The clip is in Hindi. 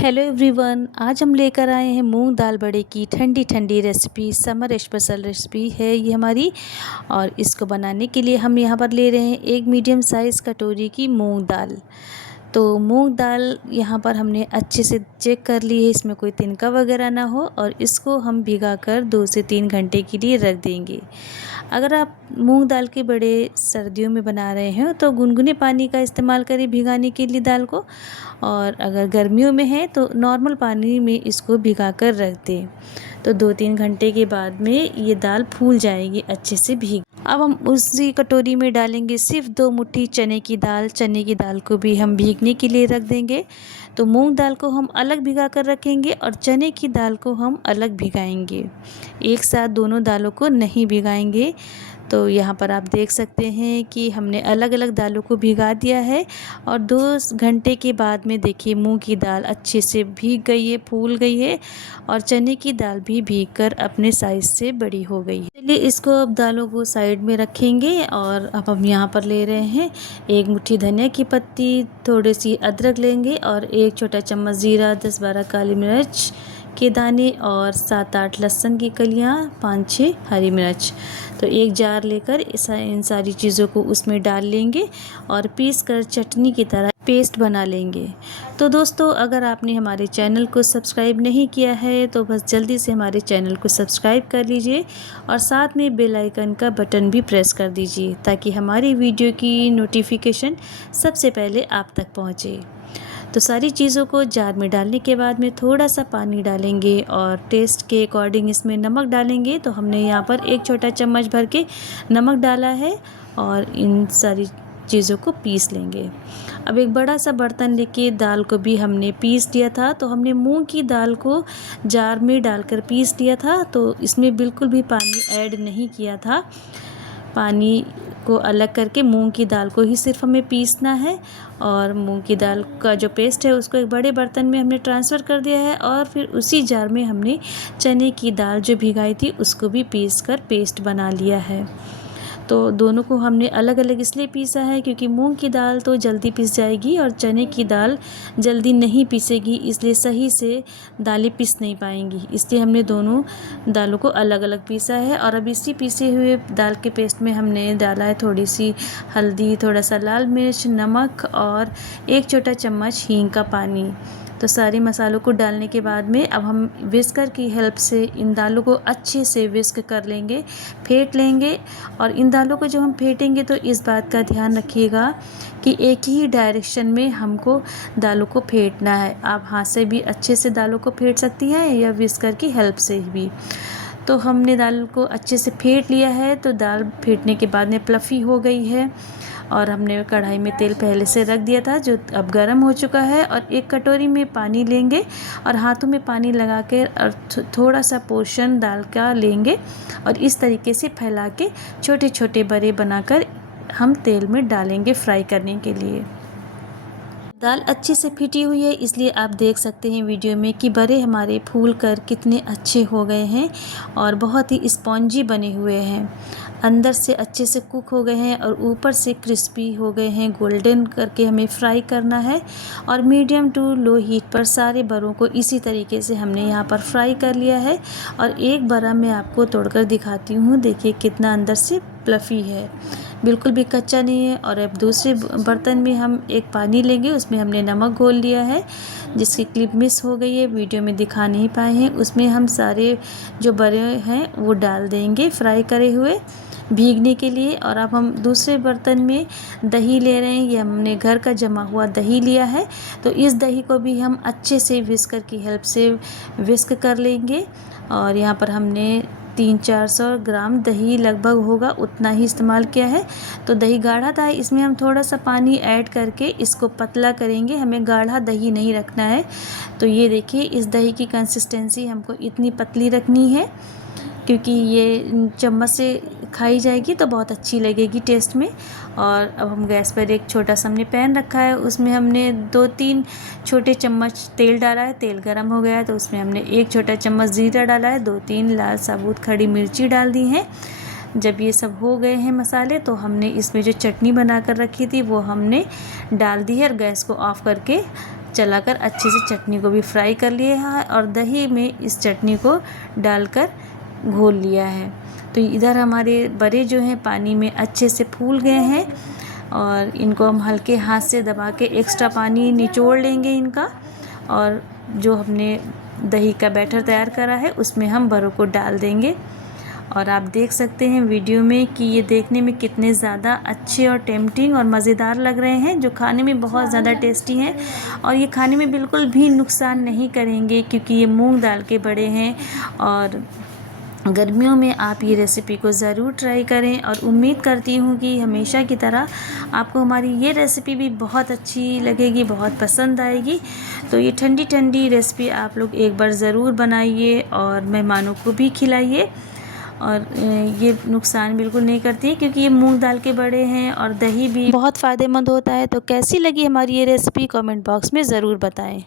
हेलो एवरीवन, आज हम लेकर आए हैं मूंग दाल बड़े की ठंडी ठंडी रेसिपी। समर स्पेशल रेसिपी है ये हमारी। और इसको बनाने के लिए हम यहाँ पर ले रहे हैं एक मीडियम साइज़ कटोरी की मूंग दाल। तो मूंग दाल यहाँ पर हमने अच्छे से चेक कर ली है, इसमें कोई तिनका वगैरह ना हो। और इसको हम भिगाकर 2 से 3 घंटे के लिए रख देंगे। अगर आप मूंग दाल के बड़े सर्दियों में बना रहे हैं तो गुनगुने पानी का इस्तेमाल करें भिगाने के लिए दाल को। और अगर गर्मियों में है तो नॉर्मल पानी में इसको भिगाकर रख दें। तो 2-3 घंटे के बाद में ये दाल फूल जाएगी अच्छे से भीग। अब हम उसी कटोरी में डालेंगे सिर्फ 2 मुट्ठी चने की दाल। चने की दाल को भी हम भीगने के लिए रख देंगे। तो मूंग दाल को हम अलग भिगा कर रखेंगे और चने की दाल को हम अलग भिगाएंगे। एक साथ दोनों दालों को नहीं भिगाएंगे। तो यहाँ पर आप देख सकते हैं कि हमने अलग अलग दालों को भिगा दिया है। और 2 घंटे के बाद में देखिए मूंग की दाल अच्छे से भीग गई है, फूल गई है। और चने की दाल भी भीगकर अपने साइज़ से बड़ी हो गई है। चलिए इसको अब दालों को साइड में रखेंगे। और अब हम यहाँ पर ले रहे हैं 1 मुट्ठी धनिया की पत्ती, थोड़ी सी अदरक लेंगे और 1 छोटा चम्मच ज़ीरा, 10-12 काली मिर्च के दाने और 7-8 लहसुन की कलियाँ, 5-6 हरी मिर्च। तो एक जार लेकर इन सारी चीज़ों को उसमें डाल लेंगे और पीस कर चटनी की तरह पेस्ट बना लेंगे। तो दोस्तों, अगर आपने हमारे चैनल को सब्सक्राइब नहीं किया है तो बस जल्दी से हमारे चैनल को सब्सक्राइब कर लीजिए और साथ में बेल आइकन का बटन भी प्रेस कर दीजिए ताकि हमारी वीडियो की नोटिफिकेशन सबसे पहले आप तक पहुँचे। तो सारी चीज़ों को जार में डालने के बाद में थोड़ा सा पानी डालेंगे और टेस्ट के अकॉर्डिंग इसमें नमक डालेंगे। तो हमने यहाँ पर 1 छोटा चम्मच भर के नमक डाला है और इन सारी चीज़ों को पीस लेंगे। अब एक बड़ा सा बर्तन लेके दाल को भी हमने पीस लिया था। तो हमने मूंग की दाल को जार में डालकर पीस लिया था, तो इसमें बिल्कुल भी पानी ऐड नहीं किया था। पानी को अलग करके मूंग की दाल को ही सिर्फ हमें पीसना है। और मूंग की दाल का जो पेस्ट है उसको एक बड़े बर्तन में हमने ट्रांसफ़र कर दिया है। और फिर उसी जार में हमने चने की दाल जो भिगाई थी उसको भी पीस कर पेस्ट बना लिया है। तो दोनों को हमने अलग अलग इसलिए पीसा है क्योंकि मूंग की दाल तो जल्दी पिस जाएगी और चने की दाल जल्दी नहीं पिसेगी, इसलिए सही से दालें पिस नहीं पाएंगी। इसलिए हमने दोनों दालों को अलग अलग पीसा है। और अब इसी पीसे हुए दाल के पेस्ट में हमने डाला है थोड़ी सी हल्दी, थोड़ा सा लाल मिर्च, नमक और 1 छोटा चम्मच हींग का पानी। तो सारे मसालों को डालने के बाद में अब हम विस्कर की हेल्प से इन दालों को अच्छे से विस्क कर लेंगे, फेंट लेंगे। और इन दालों को जब हम फेंटेंगे तो इस बात का ध्यान रखिएगा कि एक ही डायरेक्शन में हमको दालों को फेंटना है। आप हाथ से भी अच्छे से दालों को फेंट सकती हैं या विस्कर की हेल्प से भी। तो हमने दाल को अच्छे से फेंट लिया है। तो दाल फेंटने के बाद में प्लफ़ी हो गई है। और हमने कढ़ाई में तेल पहले से रख दिया था जो अब गर्म हो चुका है। और एक कटोरी में पानी लेंगे और हाथों में पानी लगा के और थोड़ा सा पोर्शन दाल का लेंगे और इस तरीके से फैला के छोटे छोटे बड़े बनाकर हम तेल में डालेंगे फ्राई करने के लिए। दाल अच्छे से फिटी हुई है, इसलिए आप देख सकते हैं वीडियो में कि बड़े हमारे फूल कर कितने अच्छे हो गए हैं और बहुत ही स्पॉन्जी बने हुए हैं। अंदर से अच्छे से कुक हो गए हैं और ऊपर से क्रिस्पी हो गए हैं। गोल्डन करके हमें फ्राई करना है और मीडियम टू लो हीट पर सारे बड़ों को इसी तरीके से हमने यहाँ पर फ्राई कर लिया है। और एक बड़ा मैं आपको तोड़कर दिखाती हूँ, देखिए कितना अंदर से प्लफ़ी है, बिल्कुल भी कच्चा नहीं है। और अब दूसरे बर्तन में हम एक पानी लेंगे, उसमें हमने नमक घोल लिया है जिसकी क्लिप मिस हो गई है, वीडियो में दिखा नहीं पाए हैं। उसमें हम सारे जो बड़े हैं वो डाल देंगे फ्राई करे हुए भीगने के लिए। और अब हम दूसरे बर्तन में दही ले रहे हैं, ये हमने घर का जमा हुआ दही लिया है। तो इस दही को भी हम अच्छे से विस्कर की हेल्प से विस्क कर लेंगे। और यहाँ पर हमने 300-400 ग्राम दही लगभग होगा उतना ही इस्तेमाल किया है। तो दही गाढ़ा था, इसमें हम थोड़ा सा पानी ऐड करके इसको पतला करेंगे, हमें गाढ़ा दही नहीं रखना है। तो ये देखिए इस दही की कंसिस्टेंसी हमको इतनी पतली रखनी है क्योंकि ये चम्मच से खाई जाएगी तो बहुत अच्छी लगेगी टेस्ट में। और अब हम गैस पर एक छोटा सा हमने पैन रखा है, उसमें हमने 2-3 छोटे चम्मच तेल डाला है। तेल गरम हो गया है तो उसमें हमने 1 छोटा चम्मच ज़ीरा डाला है, 2-3 लाल साबुत खड़ी मिर्ची डाल दी हैं। जब ये सब हो गए हैं मसाले तो हमने इसमें जो चटनी बना कर रखी थी वो हमने डाल दी है और गैस को ऑफ़ करके चलाकर अच्छे से चटनी को भी फ्राई कर लिया है और दही में इस चटनी को डालकर घोल लिया है। तो इधर हमारे बड़े जो हैं पानी में अच्छे से फूल गए हैं और इनको हम हल्के हाथ से दबा के एक्स्ट्रा पानी निचोड़ लेंगे इनका, और जो हमने दही का बैटर तैयार करा है उसमें हम बड़ों को डाल देंगे। और आप देख सकते हैं वीडियो में कि ये देखने में कितने ज़्यादा अच्छे और टेम्पटिंग और मज़ेदार लग रहे हैं, जो खाने में बहुत ज़्यादा टेस्टी हैं और ये खाने में बिल्कुल भी नुकसान नहीं करेंगे क्योंकि ये मूंग दाल के बड़े हैं। और गर्मियों में आप ये रेसिपी को ज़रूर ट्राई करें और उम्मीद करती हूँ कि हमेशा की तरह आपको हमारी ये रेसिपी भी बहुत अच्छी लगेगी, बहुत पसंद आएगी। तो ये ठंडी ठंडी रेसिपी आप लोग एक बार ज़रूर बनाइए और मेहमानों को भी खिलाइए। और ये नुकसान बिल्कुल नहीं करती है क्योंकि ये मूंग दाल के बड़े हैं और दही भी बहुत फ़ायदेमंद होता है। तो कैसी लगी हमारी ये रेसिपी कमेंट बॉक्स में ज़रूर बताएं।